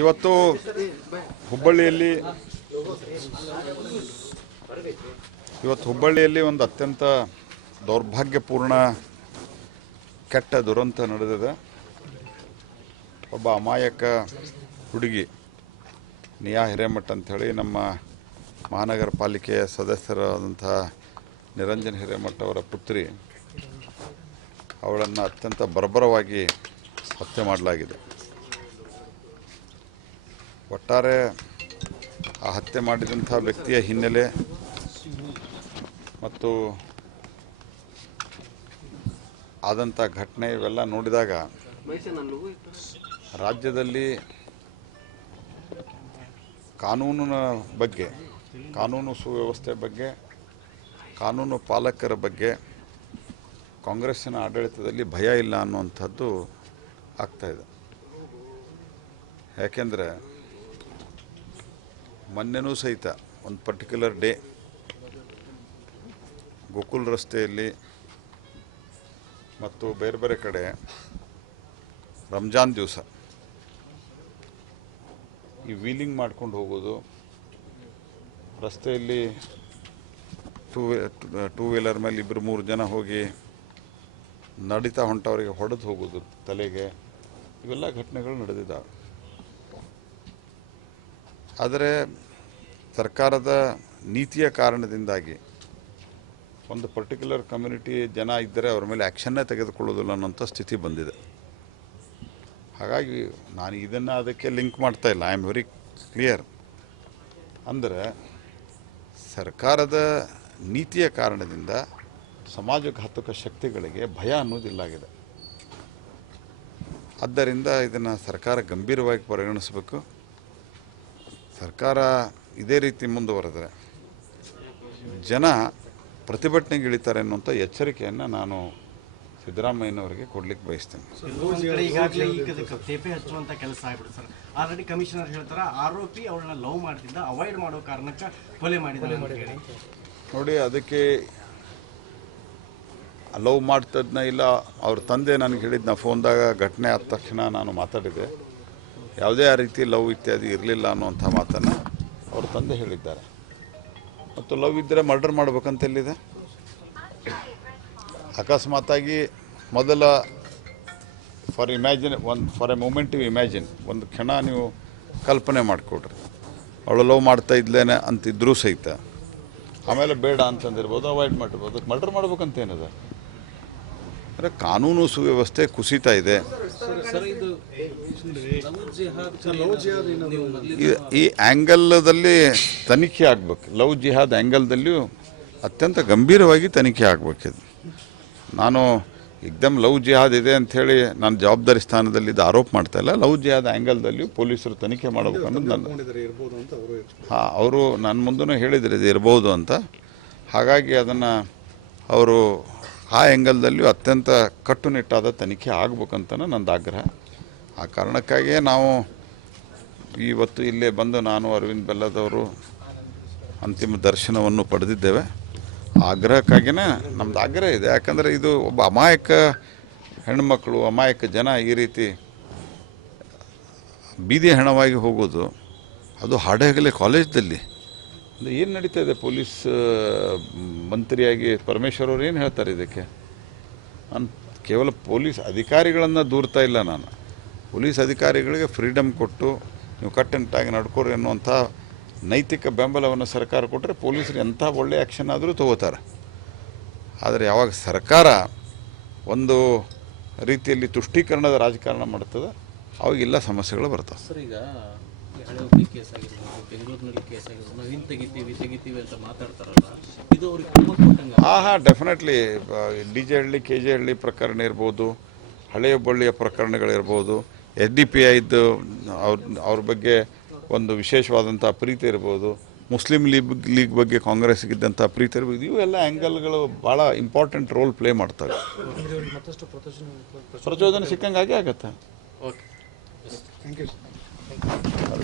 ಇವತ್ತು ಹುಬ್ಬಳ್ಳಿಯಲ್ಲಿ ಇವತ್ತು ಹುಬ್ಬಳ್ಳಿಯಲ್ಲಿ ಒಂದು ಅತ್ಯಂತ ದೌರ್ಭಾಗ್ಯಪೂರ್ಣ ಕೆಟ್ಟ ದುರಂತ ನಡೆದಿದೆ. ಒಬ್ಬ ಅಮಾಯಕ ಹುಡುಗಿ ನಿಯಾ ಹಿರೇಮಠ ಅಂಥೇಳಿ ನಮ್ಮ ಮಹಾನಗರ ಪಾಲಿಕೆಯ ಸದಸ್ಯರಾದಂಥ ನಿರಂಜನ್ ಹಿರೇಮಠ್ ಅವರ ಪುತ್ರಿ ಅವಳನ್ನು ಅತ್ಯಂತ ಬರ್ಬರವಾಗಿ ಹತ್ಯೆ ಮಾಡಲಾಗಿದೆ. ಒಟ್ಟಾರೆ ಆ ಹತ್ಯೆ ಮಾಡಿದಂಥ ವ್ಯಕ್ತಿಯ ಹಿನ್ನೆಲೆ ಮತ್ತು ಆದಂಥ ಘಟನೆ ಇವೆಲ್ಲ ನೋಡಿದಾಗ ರಾಜ್ಯದಲ್ಲಿ ಕಾನೂನಿನ ಬಗ್ಗೆ, ಕಾನೂನು ಸುವ್ಯವಸ್ಥೆ ಬಗ್ಗೆ, ಕಾನೂನು ಪಾಲಕರ ಬಗ್ಗೆ ಕಾಂಗ್ರೆಸ್ಸಿನ ಆಡಳಿತದಲ್ಲಿ ಭಯ ಇಲ್ಲ ಅನ್ನುವಂಥದ್ದು ಆಗ್ತಾಯಿದೆ ಯಾಕೆಂದರೆ ಮೊನ್ನೆನೂ ಸಹಿತ ಒಂದು ಪರ್ಟಿಕ್ಯುಲರ್ ಡೇ ಗೋಕುಲ್ ರಸ್ತೆಯಲ್ಲಿ ಮತ್ತು ಬೇರೆ ಬೇರೆ ಕಡೆ ರಂಜಾನ್ ದಿವಸ. ಈ ವೀಲಿಂಗ್ ಮಾಡ್ಕೊಂಡು ಹೋಗೋದು, ರಸ್ತೆಯಲ್ಲಿ ಟೂ ಟೂ ವೀಲರ್ ಮೇಲೆ ಇಬ್ಬರು ಮೂರು ಜನ ಹೋಗಿ ನಡೀತಾ ಹೊಂಟವರಿಗೆ ಹೊಡೆದು ಹೋಗೋದು ತಲೆಗೆ, ಇವೆಲ್ಲ ಘಟನೆಗಳು ನಡೆದಿದ್ದಾವೆ. ಆದರೆ ಸರ್ಕಾರದ ನೀತಿಯ ಕಾರಣದಿಂದಾಗಿ ಒಂದು ಪರ್ಟಿಕ್ಯುಲರ್ ಕಮ್ಯುನಿಟಿ ಜನ ಇದ್ದರೆ ಅವ್ರ ಮೇಲೆ ಆ್ಯಕ್ಷನ್ನೇ ತೆಗೆದುಕೊಳ್ಳೋದಿಲ್ಲ ಅನ್ನೋಂಥ ಸ್ಥಿತಿ ಬಂದಿದೆ. ಹಾಗಾಗಿ ನಾನು ಇದನ್ನು ಅದಕ್ಕೆ ಲಿಂಕ್ ಮಾಡ್ತಾ ಇಲ್ಲ. ಐ ಆಮ್ ವೆರಿ ಕ್ಲಿಯರ್ ಅಂದರೆ ಸರ್ಕಾರದ ನೀತಿಯ ಕಾರಣದಿಂದ ಸಮಾಜಘಾತುಕ ಶಕ್ತಿಗಳಿಗೆ ಭಯ ಅನ್ನೋದಿಲ್ಲಾಗಿದೆ ಆದ್ದರಿಂದ ಇದನ್ನು ಸರ್ಕಾರ ಗಂಭೀರವಾಗಿ ಪರಿಗಣಿಸಬೇಕು. ಸರ್ಕಾರ ಇದೇ ರೀತಿ ಮುಂದುವರೆದರೆ ಜನ ಪ್ರತಿಭಟನೆಗೆ ಇಳಿತಾರೆ ಅನ್ನುವಂಥ ಎಚ್ಚರಿಕೆಯನ್ನು ನಾನು ಸಿದ್ದರಾಮಯ್ಯನವರಿಗೆ ಕೊಡ್ಲಿಕ್ಕೆ ಬಯಸ್ತೇನೆ. ಕೆಲಸ ಆಗ್ಬಿಡುತ್ತೆ ಸರ್. ಆಲ್ರೆಡಿ ಕಮಿಷನರ್ ಹೇಳ್ತಾರ ಆರೋಪಿ ಅವಳನ್ನ ಲವ್ ಮಾಡ್ತಿದ್ದ ಅವಾಯ್ಡ್ ಮಾಡೋ ಕಾರಣಕ್ಕೆ ಕೊಲೆ ನೋಡಿ ಅದಕ್ಕೆ ಲವ್ ಮಾಡ್ತದ್ನ ಇಲ್ಲ ಅವ್ರ ತಂದೆ ನನಗೆ ಹೇಳಿದ್ದು ನಾ ಫೋನ್ದಾಗ ಘಟನೆ ಆದ ತಕ್ಷಣ ನಾನು ಮಾತಾಡಿದೆ ಯಾವುದೇ ಆ ರೀತಿ ಲವ್ ಇತ್ಯಾದಿ ಇರಲಿಲ್ಲ ಅನ್ನುವಂಥ ಮಾತನ್ನು ಅವ್ರ ತಂದೆ ಹೇಳಿದ್ದಾರೆ. ಮತ್ತು ಲವ್ ಇದ್ದರೆ ಮರ್ಡರ್ ಮಾಡಬೇಕಂತ ಎಲ್ಲಿದೆ? ಅಕಸ್ಮಾತಾಗಿ ಮೊದಲ ಫಾರ್ ಇಮ್ಯಾಜಿನ್ ಒಂದು for a moment you imagine, ಒಂದು ಕ್ಷಣ ನೀವು ಕಲ್ಪನೆ ಮಾಡಿಕೊಡ್ರಿ. ಅವಳು ಲವ್ ಮಾಡ್ತಾ ಇದ್ಲೇನೆ ಅಂತಿದ್ರೂ ಸಹಿತ. ಆಮೇಲೆ ಬೇಡ ಅಂತಂದಿರ್ಬೋದು, ಅವಾಯ್ಡ್ ಮಾಡಿರ್ಬೋದು ಮರ್ಡರ್ ಮಾಡ್ಬೇಕಂತ ಏನದ? ಅಂದರೆ ಕಾನೂನು ಸುವ್ಯವಸ್ಥೆ ಕುಸಿತಾ ಇದೆ. ಈ- ಆ್ಯಂಗಲ್ದಲ್ಲಿ ತನಿಖೆ ಆಗ್ಬೇಕು. ಲವ್ ಜಿಹಾದ್ ಆ್ಯಂಗಲ್ದಲ್ಲಿಯೂ ಅತ್ಯಂತ ಗಂಭೀರವಾಗಿ ತನಿಖೆ ಆಗ್ಬೇಕಿದೆ ನಾನು ಏಕ್ದಮ್ ಲವ್ ಜಿಹಾದ್ ಇದೆ ಅಂಥೇಳಿ ನಾನು ಜವಾಬ್ದಾರಿ ಸ್ಥಾನದಲ್ಲಿ ಇದು ಆರೋಪ ಮಾಡ್ತಾ ಇಲ್ಲ. ಲವ್ ಜಿಹಾದ್ ಆ್ಯಂಗಲ್ದಲ್ಲಿಯೂ ಪೊಲೀಸರು ತನಿಖೆ ಮಾಡಬೇಕು ಅನ್ನೋದು ನನ್ನ ಹಾಂ, ಅವರು ನನ್ನ ಮುಂದೂ ಹೇಳಿದರೆ ಇದು ಇರ್ಬೋದು ಅಂತ. ಹಾಗಾಗಿ ಅದನ್ನು ಅವರು ಆ ಆ್ಯಂಗಲ್ದಲ್ಲಿಯೂ ಅತ್ಯಂತ ಕಟ್ಟುನಿಟ್ಟಾದ ತನಿಖೆ ಆಗ್ಬೇಕಂತ ನಂದು ಆಗ್ರಹ. ಆ ಕಾರಣಕ್ಕಾಗಿಯೇ ನಾವು ಇವತ್ತು ಇಲ್ಲೇ ಬಂದು ನಾನು, ಅರವಿಂದ್ ಬೆಲ್ಲದವರು ಅಂತಿಮ ದರ್ಶನವನ್ನು ಪಡೆದಿದ್ದೇವೆ. ಆಗ್ರಹಕ್ಕಾಗಿಯೇ ನಮ್ದು ಆಗ್ರಹ ಇದೆ. ಯಾಕಂದರೆ ಇದು ಒಬ್ಬ ಅಮಾಯಕ ಹೆಣ್ಮಕ್ಕಳು ಅಮಾಯಕ ಜನ ಈ ರೀತಿ ಬೀದಿ ಹೆಣವಾಗಿ ಹೋಗೋದು, ಅದು ಹಾಡಹಗಲಿ ಕಾಲೇಜ್ದಲ್ಲಿ. ಅಂದರೆ ಏನು ನಡೀತಾ ಇದೆ? ಪೊಲೀಸ್ ಮಂತ್ರಿಯಾಗಿ ಪರಮೇಶ್ವರ್ ಅವರು ಏನು ಹೇಳ್ತಾರೆ ಇದಕ್ಕೆ? ನಾನು ಕೇವಲ ಪೊಲೀಸ್ ಅಧಿಕಾರಿಗಳನ್ನು ದೂರ್ತಾ ಇಲ್ಲ ನಾನು. ಪೊಲೀಸ್ ಅಧಿಕಾರಿಗಳಿಗೆ ಫ್ರೀಡಮ್ ಕೊಟ್ಟು ನೀವು ಕಟ್ಟುನಿಟ್ಟಾಗಿ ನಡ್ಕೊರಿ ಅನ್ನುವಂಥ ನೈತಿಕ ಬೆಂಬಲವನ್ನು ಸರ್ಕಾರ ಕೊಟ್ಟರೆ ಪೊಲೀಸರು ಎಂಥ ಒಳ್ಳೆಯ ಆ್ಯಕ್ಷನ್ ಆದರೂ ತಗೋತಾರೆ. ಆದರೆ ಯಾವಾಗ ಸರ್ಕಾರ ಒಂದು ರೀತಿಯಲ್ಲಿ ತುಷ್ಟೀಕರಣದ ರಾಜಕಾರಣ ಮಾಡ್ತದೆ, ಅವಾಗೆಲ್ಲ ಸಮಸ್ಯೆಗಳು ಬರ್ತವೆ. ಸರ್, ಈಗ ಹಳೆ ಹುಬ್ಳಿ ಕೇಸ್ ಆಗಿರ್ಬೋದು ಬೆಂಗಳೂರಿನಲ್ಲಿ ಕೇಸ್ ಆಗಿರ್ಬೋದು ನಾವು ಹಿಂಗೆ ತೆಗಿತೀವಿ ತೆಗಿತೀವಿ ಅಂತ ಮಾತಾಡ್ತಾರಲ್ಲ ಇದು ಅವ್ರಿಗೆ ಕೊಟ್ಟಂಗೆ ಹಾಂ ಹಾಂ definitely D J Halli K J Halli ಪ್ರಕರಣ ಇರ್ಬೋದು ಹಳೆಯ ಬಳ್ಳಿಯ ಪ್ರಕರಣಗಳಿರ್ಬೋದು ಎಸ್ ಡಿ ಪಿ ಐದು ಅವ್ರ ಅವ್ರ ಬಗ್ಗೆ ಒಂದು ವಿಶೇಷವಾದಂಥ ಪ್ರೀತಿ ಇರ್ಬೋದು ಮುಸ್ಲಿಂ ಲೀಗ್ ಲೀಗ್ ಬಗ್ಗೆ ಕಾಂಗ್ರೆಸ್ಗಿದ್ದಂಥ ಪ್ರೀತಿ ಇರ್ಬೋದು ಇವೆಲ್ಲ ಆ್ಯಂಗಲ್ಗಳು ಭಾಳ ಇಂಪಾರ್ಟೆಂಟ್ ರೋಲ್ ಪ್ಲೇ ಮಾಡ್ತವೆ. ಪ್ರಚೋದನೆ ಸಿಕ್ಕಂಗೆ ಆಗೇ ಆಗತ್ತೆ ಓಕೆ